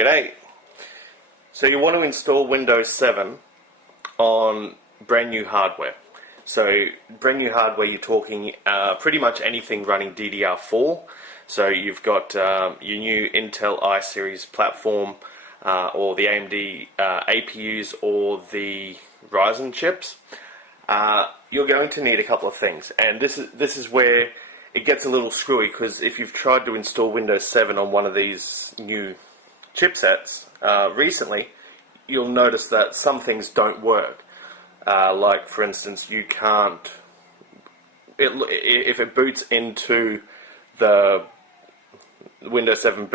G'day. So you want to install Windows 7 on brand new hardware. So brand new hardware, you're talking pretty much anything running DDR4. So you've got your new Intel i-series platform, or the AMD APUs, or the Ryzen chips. You're going to need a couple of things, and this is where it gets a little screwy, because if you've tried to install Windows 7 on one of these new chipsets recently, you'll notice that some things don't work. Like, for instance, you can't, if it boots into the Windows 7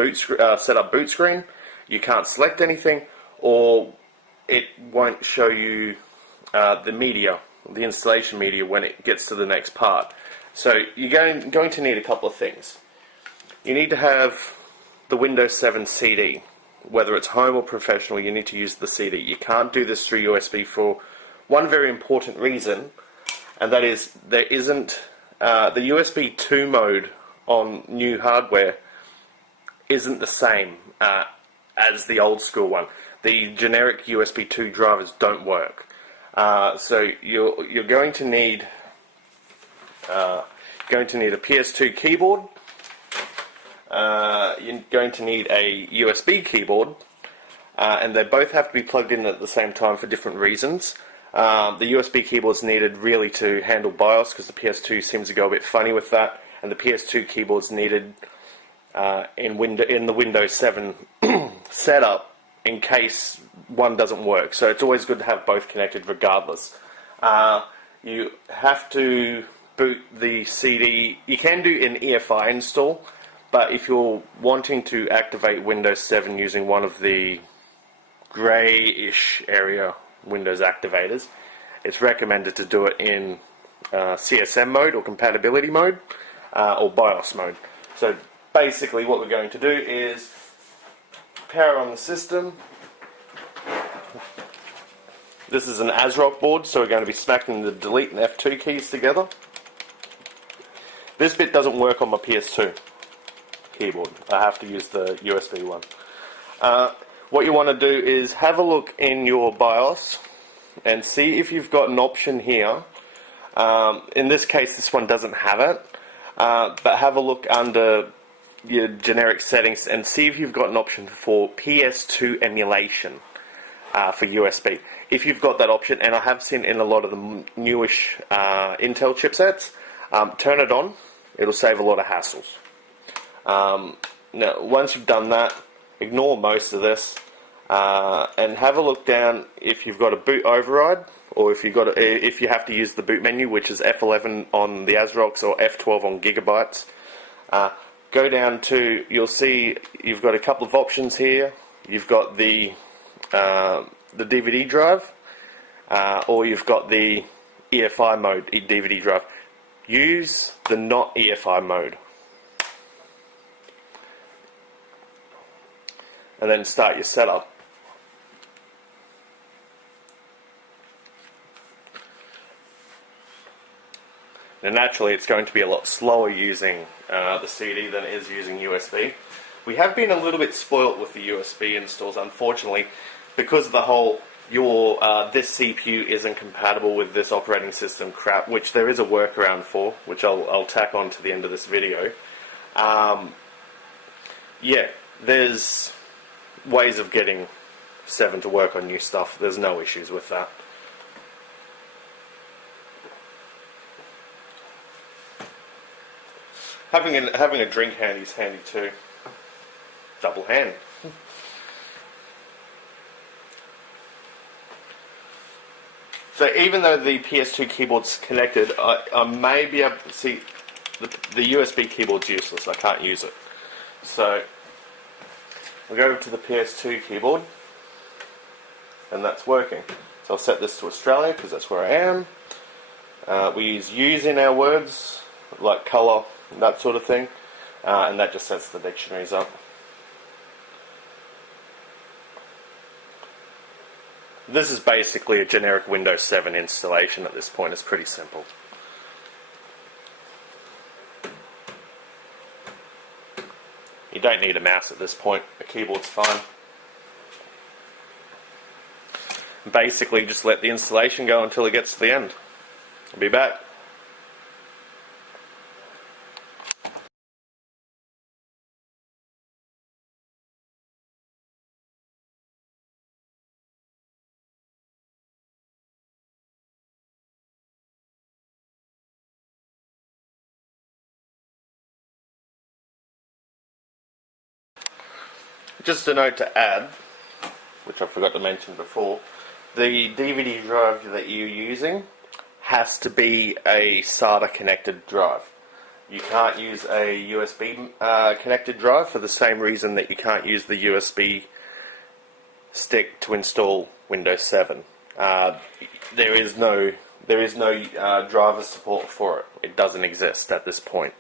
setup boot screen, you can't select anything, or it won't show you the media, the installation media, when it gets to the next part. So you're going to need a couple of things. You need to have the Windows 7 CD. Whether it's home or professional, you need to use the CD. You can't do this through USB for one very important reason, and that is there isn't the USB 2 mode on new hardware isn't the same as the old school one. The generic USB 2 drivers don't work. So you're going to need a PS2 keyboard. You're going to need a USB keyboard, and they both have to be plugged in at the same time for different reasons. The USB keyboard is needed really to handle BIOS, because the PS2 seems to go a bit funny with that, and the PS2 keyboard is needed in the Windows 7 setup in case one doesn't work. So it's always good to have both connected regardless. You have to boot the CD. You can do an EFI install, but if you're wanting to activate Windows 7 using one of the grayish area Windows activators, it's recommended to do it in CSM mode or compatibility mode, or BIOS mode. So basically what we're going to do is power on the system. This is an ASRock board, so we're going to be smacking the delete and F2 keys together. This bit doesn't work on my PS2 keyboard. I have to use the USB one. What you want to do is have a look in your BIOS and see if you've got an option here. In this case, this one doesn't have it, but have a look under your generic settings and see if you've got an option for PS2 emulation for USB. If you've got that option, and I have seen in a lot of the newish Intel chipsets, turn it on. It'll save a lot of hassles. Now, once you've done that, ignore most of this, and have a look down if you've got a boot override, or if you have to use the boot menu, which is F11 on the ASRock's or F12 on Gigabytes. Go down to, you'll see you've got a couple of options here. You've got the DVD drive, or you've got the EFI mode DVD drive. Use the not EFI mode, and then start your setup. Now naturally it's going to be a lot slower using the CD than it is using USB. We have been a little bit spoilt with the USB installs, unfortunately, because of the whole this CPU isn't compatible with this operating system crap, which there is a workaround for, which I'll tack on to the end of this video. Yeah, there's ways of getting 7 to work on new stuff. There's no issues with that. Having a drink handy is handy too. Double hand. So even though the PS2 keyboard's connected, I may be able to see the USB keyboard's useless. I can't use it. So we'll go over to the PS2 keyboard, and that's working. So I'll set this to Australia because that's where I am. We use U's in our words, like colour, that sort of thing, and that just sets the dictionaries up. This is basically a generic Windows 7 installation at this point. It's pretty simple. You don't need a mouse at this point. A keyboard's fine. Basically just let the installation go until it gets to the end. I'll be back. Just a note to add, which I forgot to mention before, the DVD drive that you're using has to be a SATA connected drive. You can't use a USB connected drive for the same reason that you can't use the USB stick to install Windows 7. There is no driver support for it. It doesn't exist at this point.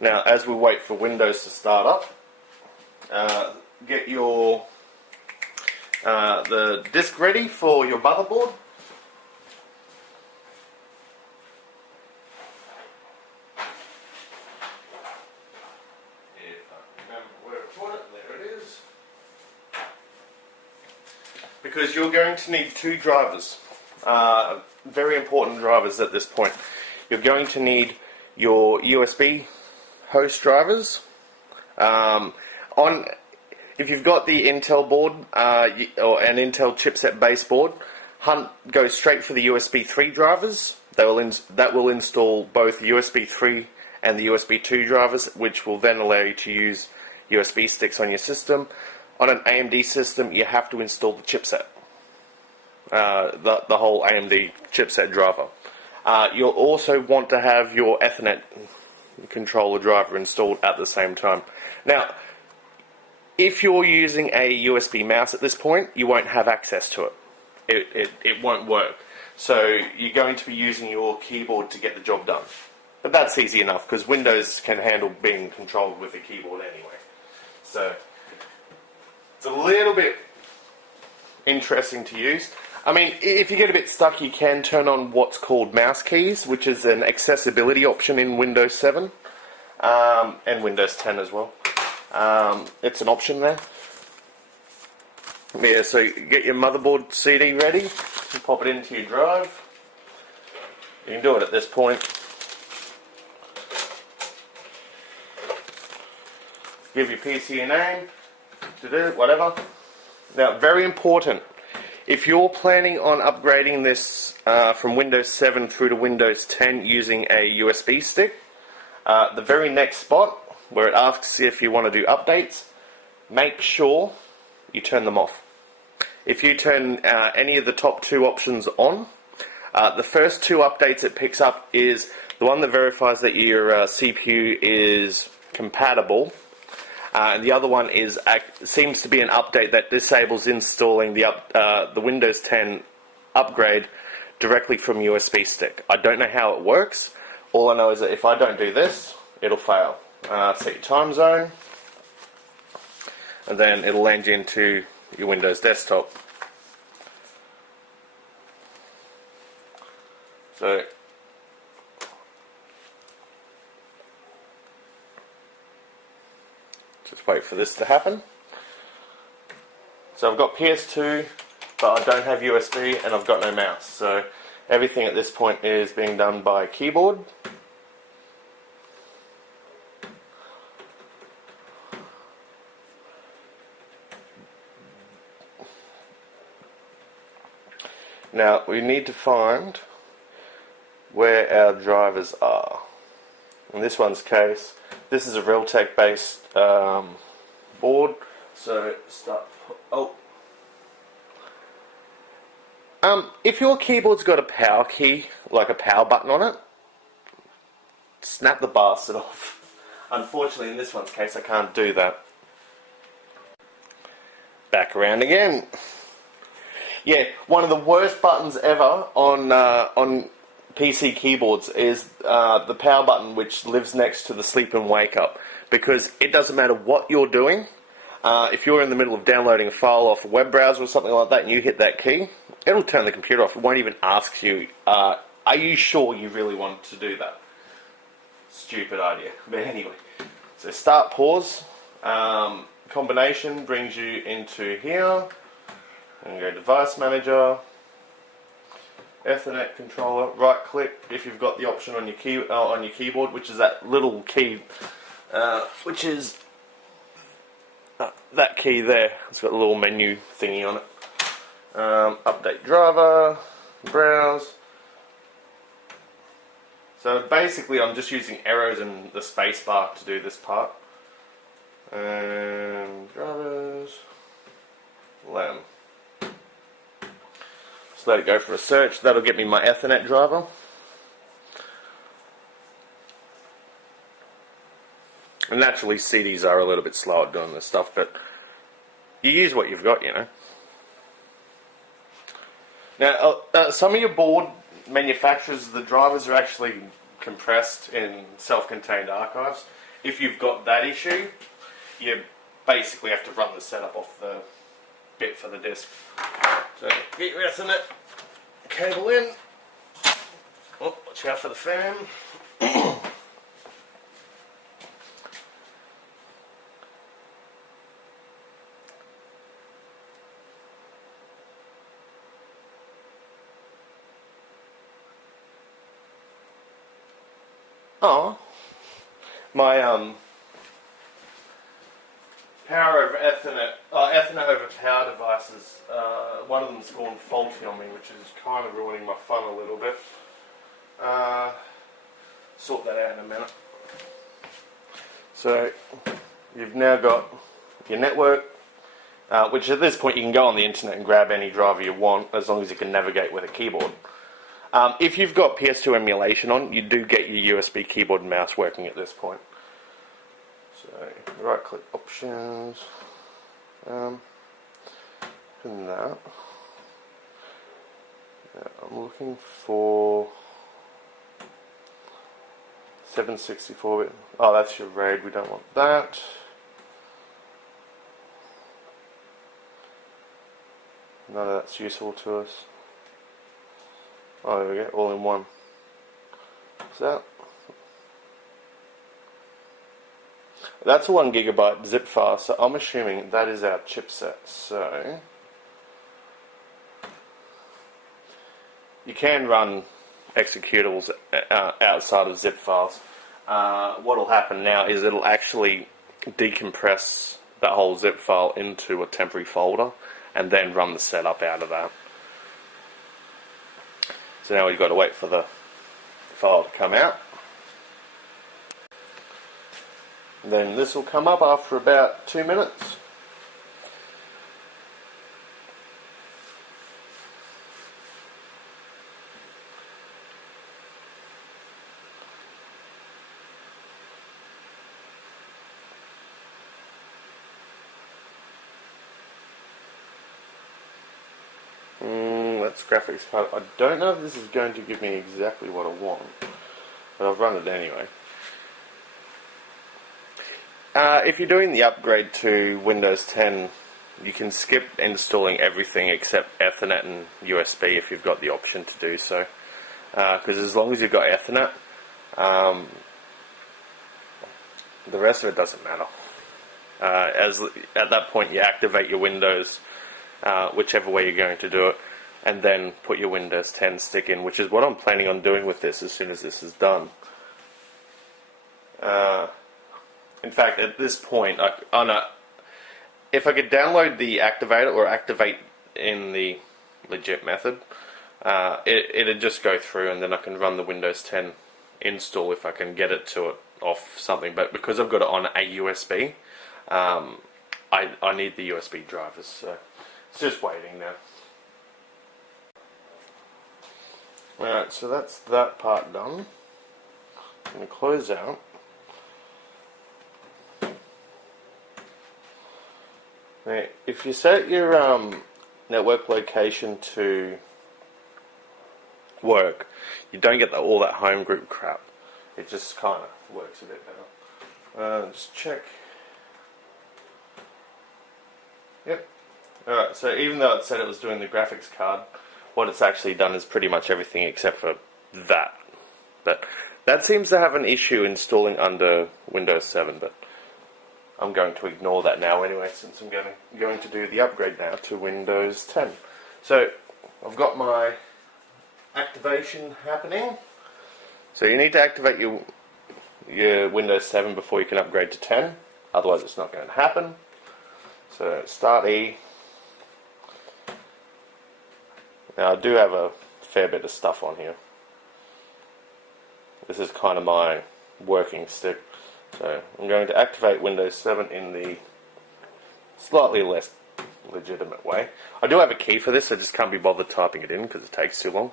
Now, as we wait for Windows to start up, get your the disk ready for your motherboard. If I remember where to put it, there it is. Because you're going to need two drivers, very important drivers at this point. You're going to need your USB host drivers. If you've got the Intel board or an Intel chipset base board, go straight for the USB 3 drivers. That will install both the USB 3 and the USB 2 drivers, which will then allow you to use USB sticks on your system. On an AMD system, you have to install the chipset, the whole AMD chipset driver. You'll also want to have your Ethernet controller driver installed at the same time. Now, if you're using a USB mouse at this point, you won't have access to it. It won't work. So you're going to be using your keyboard to get the job done. But that's easy enough because Windows can handle being controlled with a keyboard anyway. So it's a little bit interesting to use. I mean, if you get a bit stuck, you can turn on what's called mouse keys, which is an accessibility option in Windows 7 and Windows 10 as well. It's an option there. Yeah, so get your motherboard CD ready, and pop it into your drive. You can do it at this point. Give your PC a name, whatever. Now, very important. If you're planning on upgrading this from Windows 7 through to Windows 10 using a USB stick, the very next spot where it asks if you want to do updates, make sure you turn them off. If you turn any of the top two options on, the first two updates it picks up is the one that verifies that your CPU is compatible, and the other one seems to be an update that disables installing the Windows 10 upgrade directly from USB stick. I don't know how it works. All I know is that if I don't do this, it'll fail. Set your time zone, and then it'll land you into your Windows desktop. So just wait for this to happen. So I've got PS2, but I don't have USB and I've got no mouse. So everything at this point is being done by keyboard. Now we need to find where our drivers are. In this one's case, this is a Realtek based board. So start. If your keyboard's got a power key, like a power button on it, snap the bastard off. Unfortunately, in this one's case, I can't do that. Back around again. Yeah, one of the worst buttons ever on PC keyboards is the power button, which lives next to the sleep and wake up, because it doesn't matter what you're doing. If you're in the middle of downloading a file off a web browser or something like that and you hit that key, it'll turn the computer off. It won't even ask you, are you sure you really want to do that? Stupid idea. But anyway, so start, pause, combination brings you into here. And go Device Manager, Ethernet controller. Right click if you've got the option on your keyboard, which is that little key, which is that key there. It's got a little menu thingy on it. Update driver, browse. So basically I'm just using arrows and the space bar to do this part. And drivers, LAN. Just let it go for a search. That'll get me my Ethernet driver. And naturally CDs are a little bit slow at doing this stuff, but you use what you've got, you know. Now, some of your board manufacturers, the drivers are actually compressed in self-contained archives. If you've got that issue, you basically have to run the setup off the bit for the disk. So get your Ethernet cable in. Oh, watch out for the fan. Oh, my power over Ethernet, Ethernet over power devices. One of them's gone faulty on me, which is kind of ruining my fun a little bit. Sort that out in a minute. So you've now got your network, which at this point you can go on the internet and grab any driver you want, as long as you can navigate with a keyboard. If you've got PS2 emulation on, you do get your USB keyboard and mouse working at this point. So, right click options, and that. I'm looking for 764-bit. Oh, that's your RAID, we don't want that. None of that's useful to us. Oh, there we go, all in one. So that's a 1 GB zip file, so I'm assuming that is our chipset. So you can run executables outside of zip files. What will happen now is it'll actually decompress that whole zip file into a temporary folder and then run the setup out of that. So now we've got to wait for the file to come out. Then this will come up after about 2 minutes. That's graphics card. I don't know if this is going to give me exactly what I want, but I've run it anyway. If you're doing the upgrade to Windows 10, you can skip installing everything except Ethernet and USB if you've got the option to do so. Because as long as you've got Ethernet, the rest of it doesn't matter. At that point you activate your Windows, whichever way you're going to do it, and then put your Windows 10 stick in, which is what I'm planning on doing with this as soon as this is done. In fact, at this point, if I could download the activator or activate in the legit method, it'd just go through and then I can run the Windows 10 install if I can get it to it off something. But because I've got it on a USB, I need the USB drivers, so it's just waiting now. Alright, so that's that part done. I'm going to close out. Now, if you set your network location to work, you don't get all that home group crap. It just kind of works a bit better. Just check. Yep. Alright, so even though it said it was doing the graphics card, what it's actually done is pretty much everything except for that. But that seems to have an issue installing under Windows 7, but I'm going to ignore that now anyway, since I'm going to do the upgrade now to Windows 10. So I've got my activation happening. So you need to activate your Windows 7 before you can upgrade to 10, otherwise it's not going to happen. So start E. Now I do have a fair bit of stuff on here. This is kind of my working stick. So I'm going to activate Windows 7 in the slightly less legitimate way. I do have a key for this, I just can't be bothered typing it in because it takes too long.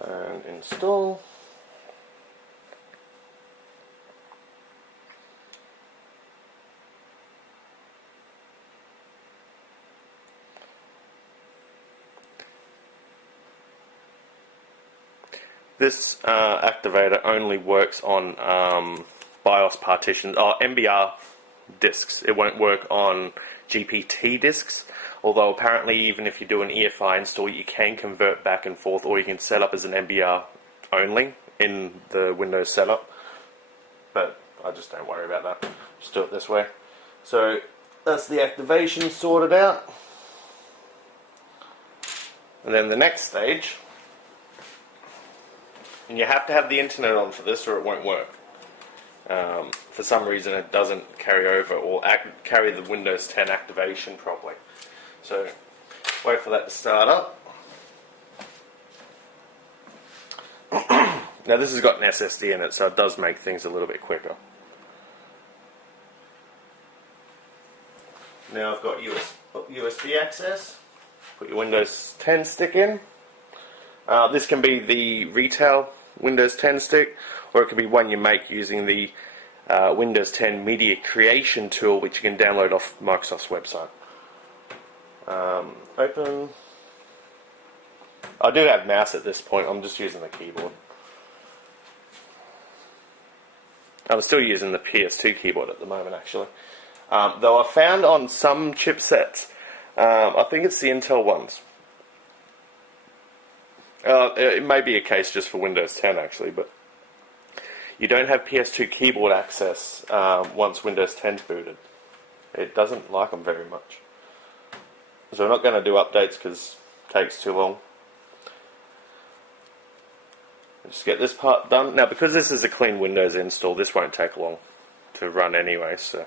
And install. This activator only works on BIOS partitions, or MBR disks. It won't work on GPT disks, although apparently even if you do an EFI install you can convert back and forth, or you can set up as an MBR only in the Windows setup, but I just don't worry about that, just do it this way. So that's the activation sorted out, and then the next stage, and you have to have the internet on for this or it won't work. For some reason it doesn't carry over or carry the Windows 10 activation properly. So wait for that to start up. Now this has got an SSD in it, so it does make things a little bit quicker. Now I've got USB access. Put your Windows 10 stick in. This can be the retail Windows 10 stick, or it could be one you make using the Windows 10 Media Creation tool, which you can download off Microsoft's website. Open. I do have mouse at this point, I'm just using the keyboard. I'm still using the PS2 keyboard at the moment actually. Though I found on some chipsets, I think it's the Intel ones. It may be a case just for Windows 10 actually, but you don't have PS2 keyboard access once Windows 10's booted. It doesn't like them very much. So I'm not going to do updates because it takes too long. Just get this part done. Now because this is a clean Windows install, this won't take long to run anyway, so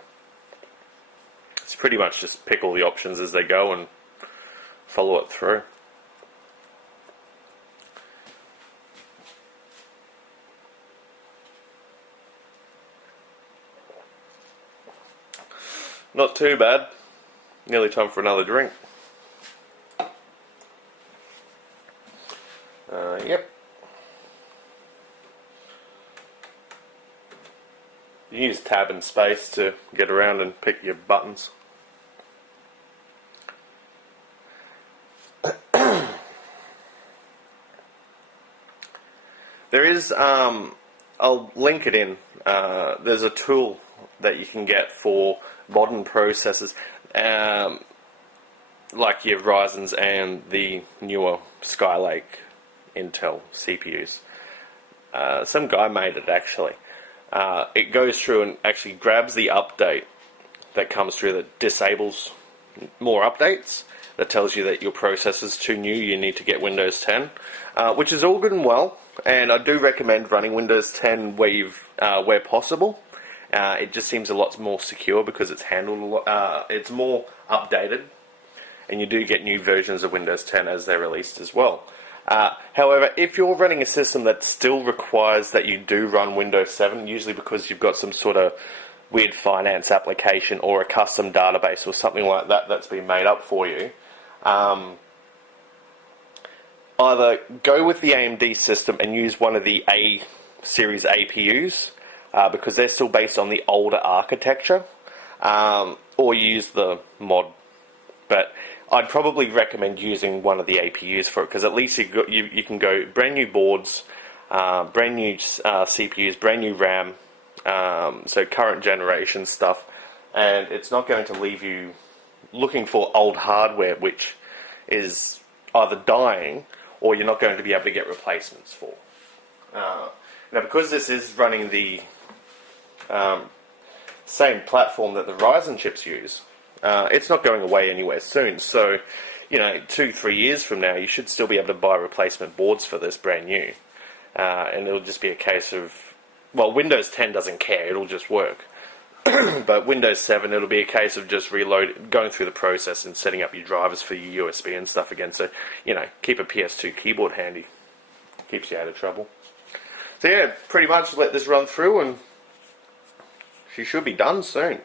it's pretty much just pick all the options as they go and follow it through. Not too bad. Nearly time for another drink. Yep. You use tab and space to get around and pick your buttons. There is, I'll link it in, there's a tool that you can get for modern processors, like your Ryzen's and the newer Skylake Intel CPUs. Some guy made it actually. It goes through and actually grabs the update that comes through that disables more updates, that tells you that your processor's too new, you need to get Windows 10, which is all good and well, and I do recommend running Windows 10 where possible. It just seems a lot more secure because it's handled a lot, it's more updated, and you do get new versions of Windows 10 as they're released as well. However, if you're running a system that still requires that you do run Windows 7, usually because you've got some sort of weird finance application or a custom database or something like that that's been made up for you, either go with the AMD system and use one of the A series APUs, because they're still based on the older architecture, or use the mod. But I'd probably recommend using one of the APUs for it, because at least you can go brand new boards, brand new CPUs, brand new RAM, so current generation stuff, and it's not going to leave you looking for old hardware which is either dying or you're not going to be able to get replacements for. Now, because this is running the same platform that the Ryzen chips use, it's not going away anywhere soon. So, you know, 2-3 years from now, you should still be able to buy replacement boards for this brand new. And it'll just be a case of, well, Windows 10 doesn't care, it'll just work. But Windows 7, it'll be a case of just going through the process and setting up your drivers for your USB and stuff again. So, you know, keep a PS2 keyboard handy. Keeps you out of trouble. So yeah, pretty much let this run through and she should be done soon.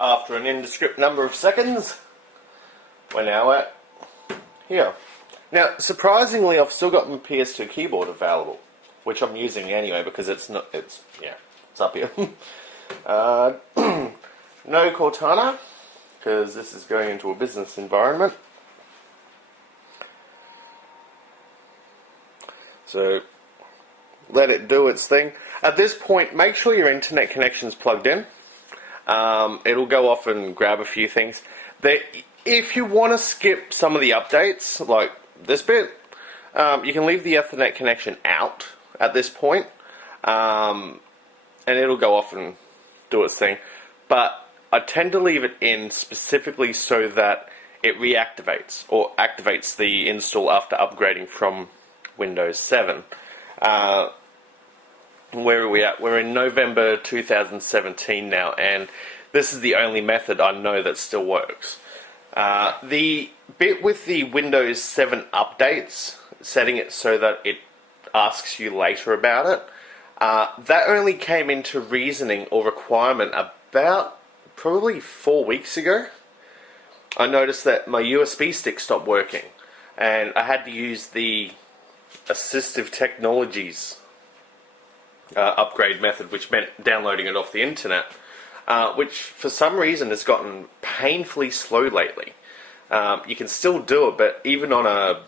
After an indescript number of seconds, we're now at here. Now, surprisingly, I've still got my PS2 keyboard available, which I'm using anyway because it's up here. No Cortana, because this is going into a business environment. So, let it do its thing. At this point, make sure your internet connection's plugged in. It'll go off and grab a few things. If you want to skip some of the updates, like this bit, you can leave the Ethernet connection out at this point, and it'll go off and do its thing. But I tend to leave it in specifically so that it reactivates, or activates the install after upgrading from Windows 7. Where are we at? We're in November 2017 now, and this is the only method I know that still works. The bit with the Windows 7 updates, setting it so that it asks you later about it, that only came into reasoning or requirement about probably 4 weeks ago. I noticed that my USB stick stopped working, and I had to use the assistive technologies upgrade method, which meant downloading it off the internet, which for some reason has gotten painfully slow lately. You can still do it, but even on a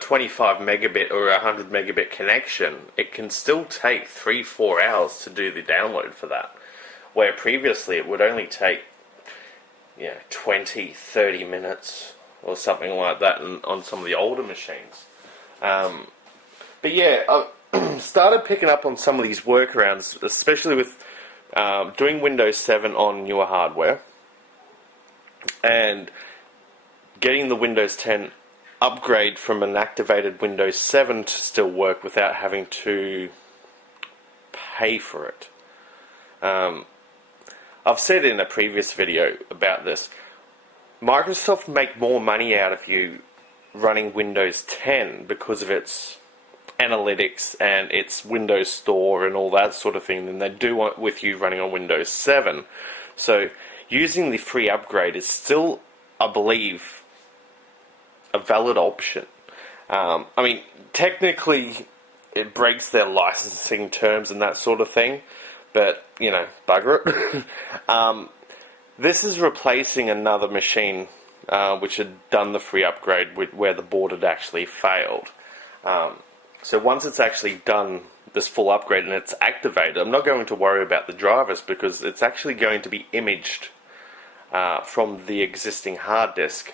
25 megabit or a 100 megabit connection, it can still take 3-4 hours to do the download for that, where previously it would only take 20-30 minutes or something like that on some of the older machines. But yeah, I started picking up on some of these workarounds, especially with doing Windows 7 on newer hardware and getting the Windows 10 upgrade from an activated Windows 7 to still work without having to pay for it. I've said in a previous video about this, Microsoft make more money out of you running Windows 10 because of its analytics and its Windows Store and all that sort of thing than they do with you running on Windows 7. So using the free upgrade is still, I believe, a valid option. I mean, technically it breaks their licensing terms and that sort of thing, but, you know, bugger it. This is replacing another machine which had done the free upgrade where the board had actually failed. So once it's actually done this full upgrade and it's activated, I'm not going to worry about the drivers because it's actually going to be imaged from the existing hard disk.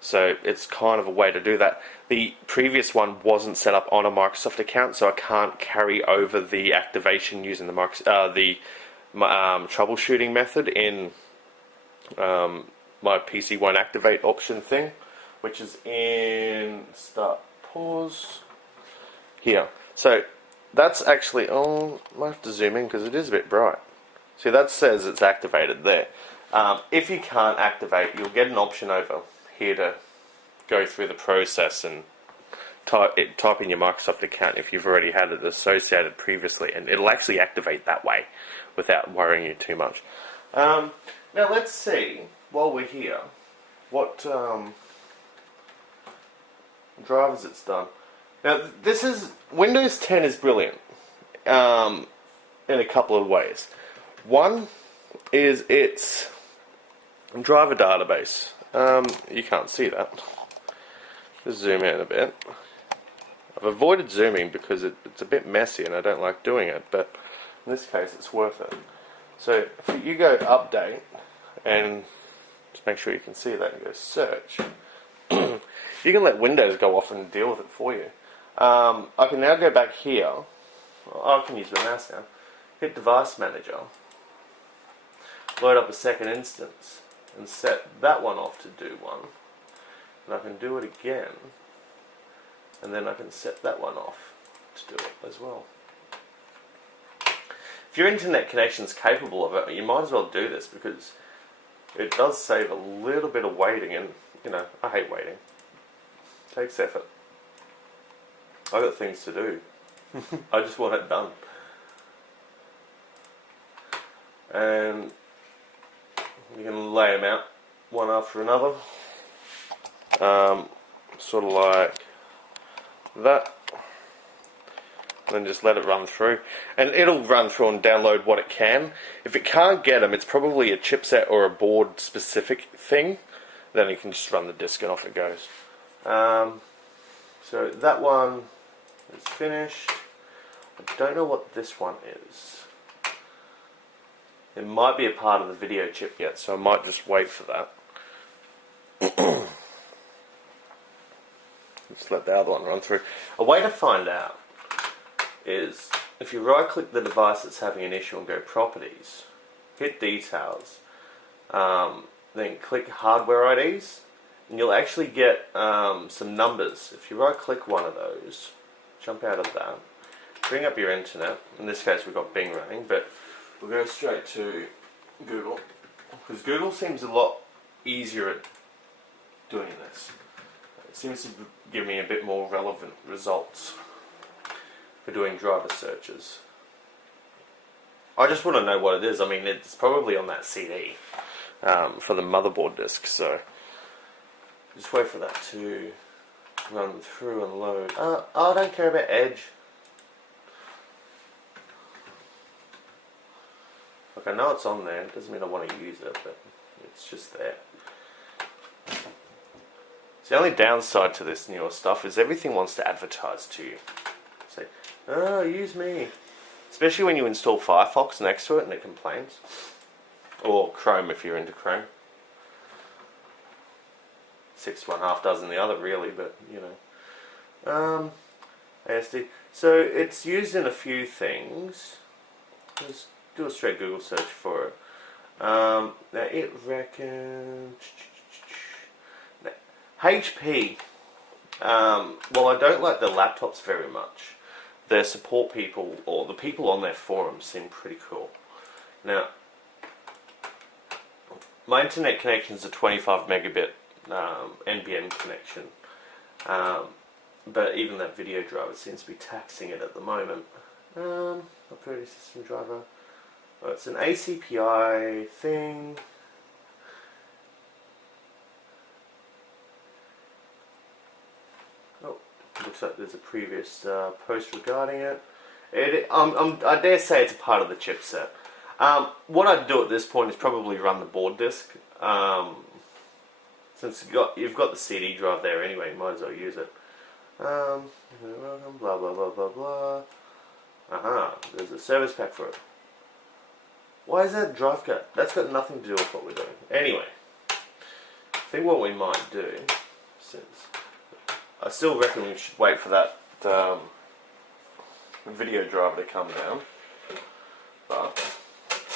So it's kind of a way to do that. The previous one wasn't set up on a Microsoft account, so I can't carry over the activation using the troubleshooting method in my PC won't activate option thing, which is in start pause here. So that's actually, I might have to zoom in because it is a bit bright. See, that says it's activated there. If you can't activate, you'll get an option over here to go through the process and type in your Microsoft account if you've already had it associated previously, and it'll actually activate that way without worrying you too much. Now let's see, while we're here, what drivers it's done. Now Windows 10 is brilliant in a couple of ways. One is its driver database. You can't see that. Just zoom in a bit. I've avoided zooming because it's a bit messy and I don't like doing it, but in this case it's worth it. So if you go to update and just make sure you can see that and go search, you can let Windows go off and deal with it for you. I can now go back here. I can use my mouse now. Hit Device Manager, load up a second instance, and set that one off to do one. And I can do it again, and then I can set that one off to do it as well. If your internet connection is capable of it, you might as well do this because it does save a little bit of waiting, and you know, I hate waiting. It takes effort. I've got things to do. I just want it done. And you can lay them out one after another. Sort of like that. Then just let it run through. And it'll run through and download what it can. If it can't get them, it's probably a chipset or a board specific thing. Then you can just run the disk and off it goes. So that one is finished. I don't know what this one is. It might be a part of the video chip yet, so I might just wait for that. Just let the other one run through. A way to find out is if you right click the device that's having an issue and go Properties, hit Details, then click Hardware IDs, and you'll actually get some numbers. If you right click one of those, jump out of that, bring up your internet. In this case we've got Bing running, but we'll go straight to Google, because Google seems a lot easier at doing this. It seems to give me a bit more relevant results for doing driver searches. I just want to know what it is. I mean, it's probably on that CD for the motherboard disk, so just wait for that to run through and load. I don't care about Edge. Look, I know it's on there. It doesn't mean I want to use it, but it's just there. So the only downside to this newer stuff is everything wants to advertise to you. Say, oh, use me. Especially when you install Firefox next to it and it complains. Or Chrome if you're into Chrome. 6 1 half dozen the other really, but you know. ASD. So it's used in a few things. Let's do a straight Google search for it. Now it reckons HP. Well, I don't like the laptops very much. Their support people, or the people on their forums, seem pretty cool. Now, my internet connection is a 25 megabit NBN connection, but even that video driver seems to be taxing it at the moment. Operating system driver. Oh, it's an ACPI thing. Oh, looks like there's a previous post regarding it. I dare say it's a part of the chipset. What I'd do at this point is probably run the board disk. Since you've got the CD drive there anyway, you might as well use it. Blah blah blah blah blah. Aha, there's a service pack for it. Why is that drive cut? That's got nothing to do with what we're doing. Anyway, I think what we might do, since I still reckon we should wait for that video driver to come down, but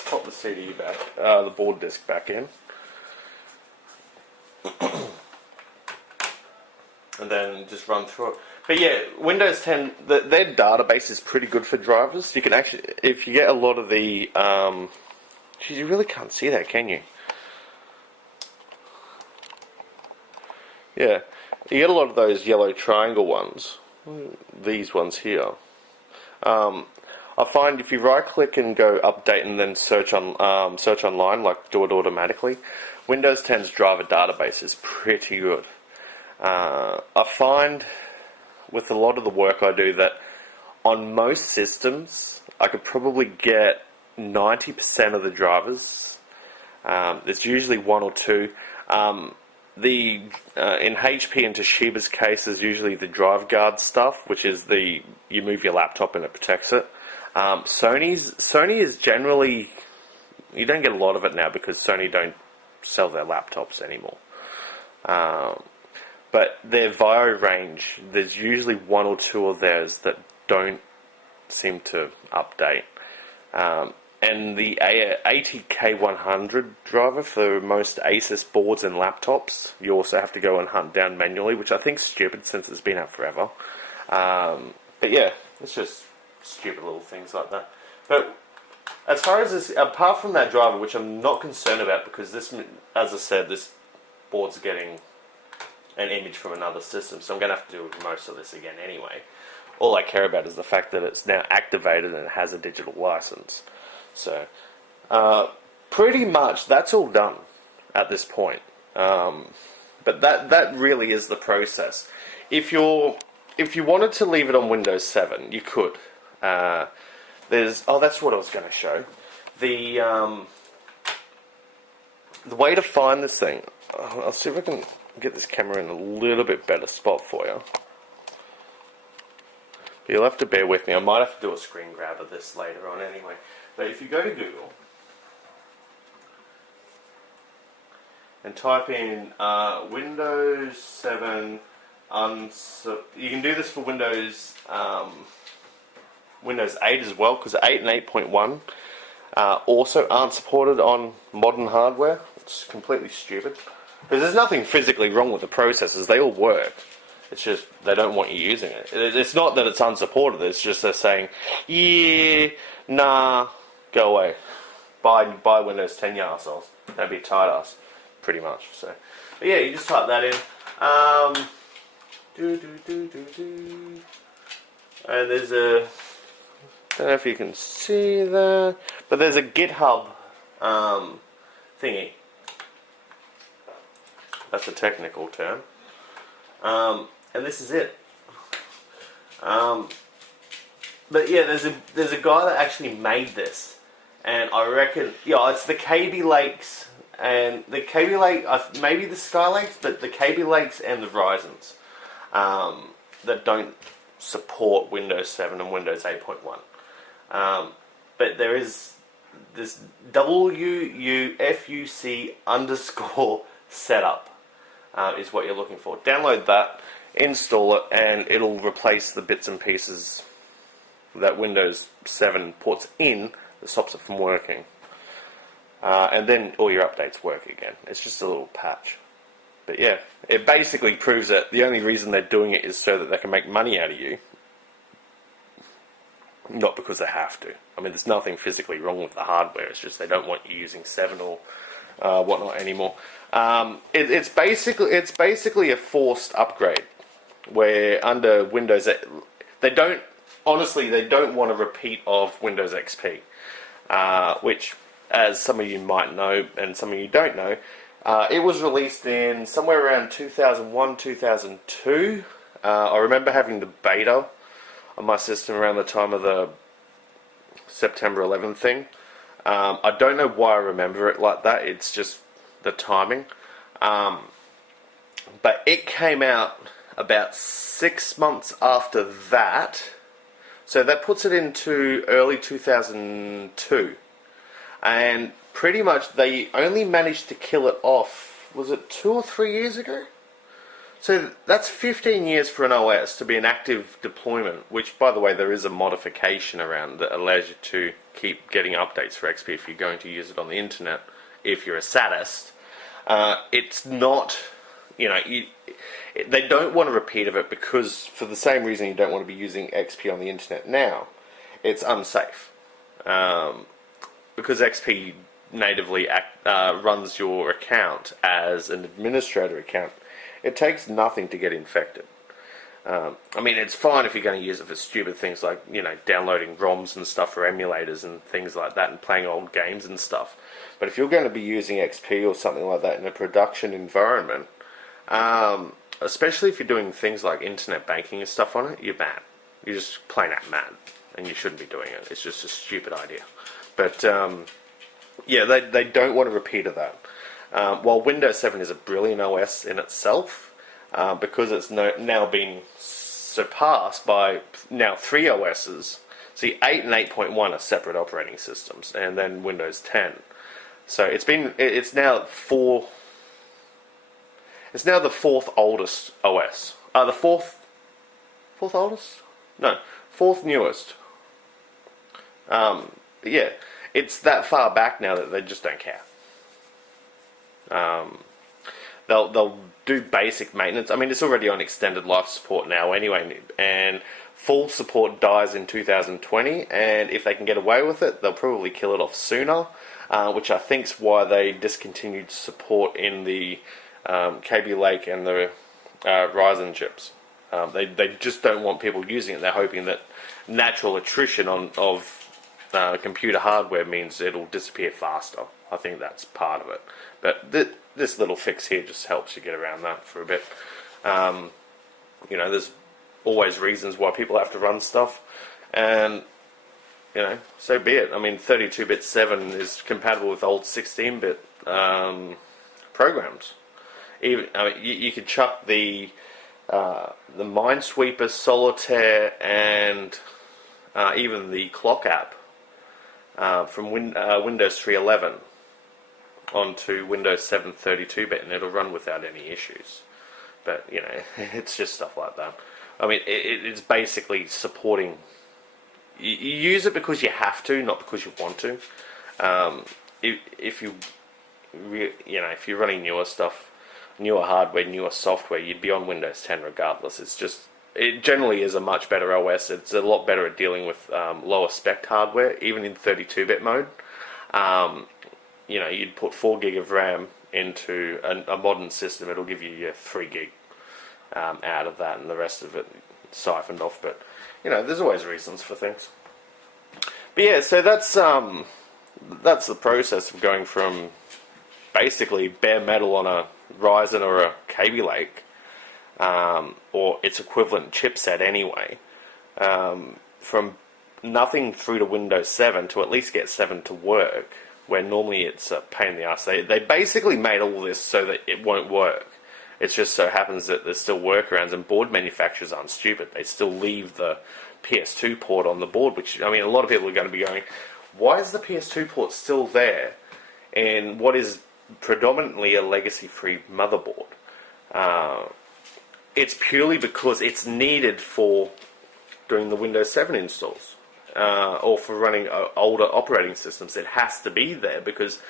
pop the CD back, the board disk back in, and then just run through it. But yeah, Windows 10, their database is pretty good for drivers. You can actually, if you get a lot of the, geez, you really can't see that, can you? Yeah, You get a lot of those yellow triangle ones, these ones here. I find if you right click and go update and then search online, like do it automatically, Windows 10's driver database is pretty good. I find with a lot of the work I do that on most systems I could probably get 90% of the drivers. There's usually one or two. In HP and Toshiba's case, there's usually the drive guard stuff, which is you move your laptop and it protects it. Sony is generally, you don't get a lot of it now because Sony don't sell their laptops anymore. But their Vio range, there's usually one or two of theirs that don't seem to update. And the ATK100 driver for most Asus boards and laptops, you also have to go and hunt down manually, which I think is stupid since it's been out forever. But yeah, it's just stupid little things like that. But as far as this, apart from that driver, which I'm not concerned about because this, as I said, this board's getting an image from another system, so I'm going to have to do most of this again anyway. All I care about is the fact that it's now activated and it has a digital license. So, pretty much that's all done at this point. But that really is the process. If you wanted to leave it on Windows 7, you could. That's what I was going to show. The way to find this thing. I'll see if I can get this camera in a little bit better spot for you. You'll have to bear with me. I might have to do a screen grab of this later on anyway. But if you go to Google and type in Windows 7 you can do this for Windows 8 as well, because 8 and 8.1 also aren't supported on modern hardware. It's completely stupid. Because there's nothing physically wrong with the processors. They all work. It's just they don't want you using it. It's not that it's unsupported. It's just they're saying, yeah, nah, go away. Buy Windows 10, you assholes. Don't be a tight ass, pretty much. So, but yeah, you just type that in. And there's a, I don't know if you can see that, but there's a GitHub thingy. That's a technical term. And this is it. But yeah, there's a guy that actually made this, and I reckon, yeah, it's the Kabylakes and the Kabylake, maybe the Skylakes, but the Kabylakes and the Ryzens that don't support Windows 7 and Windows 8.1. But there is this WUFUC _setup is what you're looking for. Download that, install it, and it'll replace the bits and pieces that Windows 7 puts in that stops it from working. And then all your updates work again. It's just a little patch. But yeah, it basically proves that the only reason they're doing it is so that they can make money out of you. Not because they have to. I mean, there's nothing physically wrong with the hardware. It's just they don't want you using 7 or whatnot anymore. It's basically a forced upgrade, where under Windows, they don't want a repeat of Windows XP, which, as some of you might know and some of you don't know, it was released in somewhere around 2001, 2002. I remember having the beta on my system around the time of the September 11th thing. I don't know why I remember it like that. It's just the timing. But it came out about 6 months after that. So that puts it into early 2002. And pretty much they only managed to kill it off, was it 2 or 3 years ago? So that's 15 years for an OS to be an active deployment, which, by the way, there is a modification around that allows you to keep getting updates for XP if you're going to use it on the internet, if you're a sadist. It's not, they don't want a repeat of it because, for the same reason you don't want to be using XP on the internet now, it's unsafe. Because XP natively runs your account as an administrator account, It takes nothing to get infected. I mean, it's fine if you're going to use it for stupid things like, you know, downloading ROMs and stuff for emulators and things like that and playing old games and stuff. But if you're going to be using XP or something like that in a production environment, especially if you're doing things like internet banking and stuff on it, you're mad. You're just plain out mad. And you shouldn't be doing it. It's just a stupid idea. But, yeah, they don't want a repeat of that. While Windows 7 is a brilliant OS in itself, because it's now been surpassed by now 3 OSs. See, 8 and 8.1 are separate operating systems, and then Windows 10. So it's now the fourth oldest OS. The fourth oldest? No, fourth newest. Yeah, it's that far back now that they just don't care. They'll do basic maintenance. I mean, it's already on extended life support now anyway, and full support dies in 2020, and if they can get away with it, they'll probably kill it off sooner, which I think's why they discontinued support in the Kabylake and the Ryzen chips. They just don't want people using it. They're hoping that natural attrition of computer hardware means it'll disappear faster. I think that's part of it. But this little fix here just helps you get around that for a bit. You know, there's always reasons why people have to run stuff, and you know, so be it. I mean, 32-bit 7 is compatible with old 16-bit programs. Even I mean, you could chuck the Minesweeper, Solitaire, and even the Clock app from Windows 3.11 onto Windows 7 32-bit, and it'll run without any issues. But you know, it's just stuff like that. I mean, it's basically supporting. You use it because you have to, not because you want to. If you're running newer stuff, newer hardware, newer software, you'd be on Windows 10 regardless. It generally is a much better OS. It's a lot better at dealing with lower spec hardware, even in 32-bit mode. You know, you'd put 4 gig of RAM into a modern system, it'll give you your 3 gig out of that, and the rest of it siphoned off. But you know, there's always reasons for things. But yeah, so that's the process of going from basically bare metal on a Ryzen or a Kabylake, or its equivalent chipset anyway, from nothing through to Windows 7 to at least get 7 to work, where normally it's a pain in the ass. They basically made all this so that it won't work. It just so happens that there's still workarounds, and board manufacturers aren't stupid. They still leave the PS2 port on the board, which, I mean, a lot of people are going to be going, why is the PS2 port still there in what is predominantly a legacy-free motherboard? It's purely because it's needed for doing the Windows 7 installs. Or for running older operating systems. It has to be there because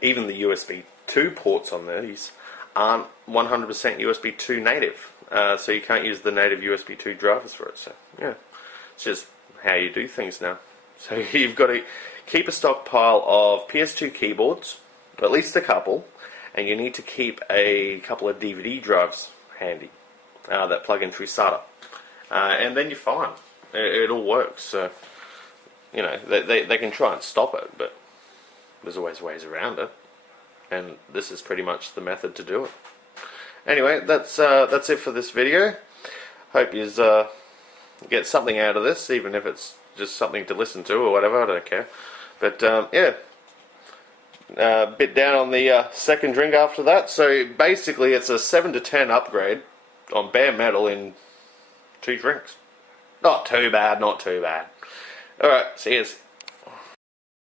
even the USB 2 ports on these aren't 100% USB 2 native. So you can't use the native USB 2 drivers for it. So yeah, it's just how you do things now. So you've got to keep a stockpile of PS2 keyboards, at least a couple, and you need to keep a couple of DVD drives handy that plug in through SATA. And then you're fine. It all works. So, you know, they can try and stop it, but there's always ways around it. And this is pretty much the method to do it. Anyway, that's it for this video. Hope you get something out of this, even if it's just something to listen to or whatever. I don't care. But yeah, a bit down on the second drink after that. So basically, it's a 7 to 10 upgrade on bare metal in 2 drinks. Not too bad, not too bad. Alright, see yous.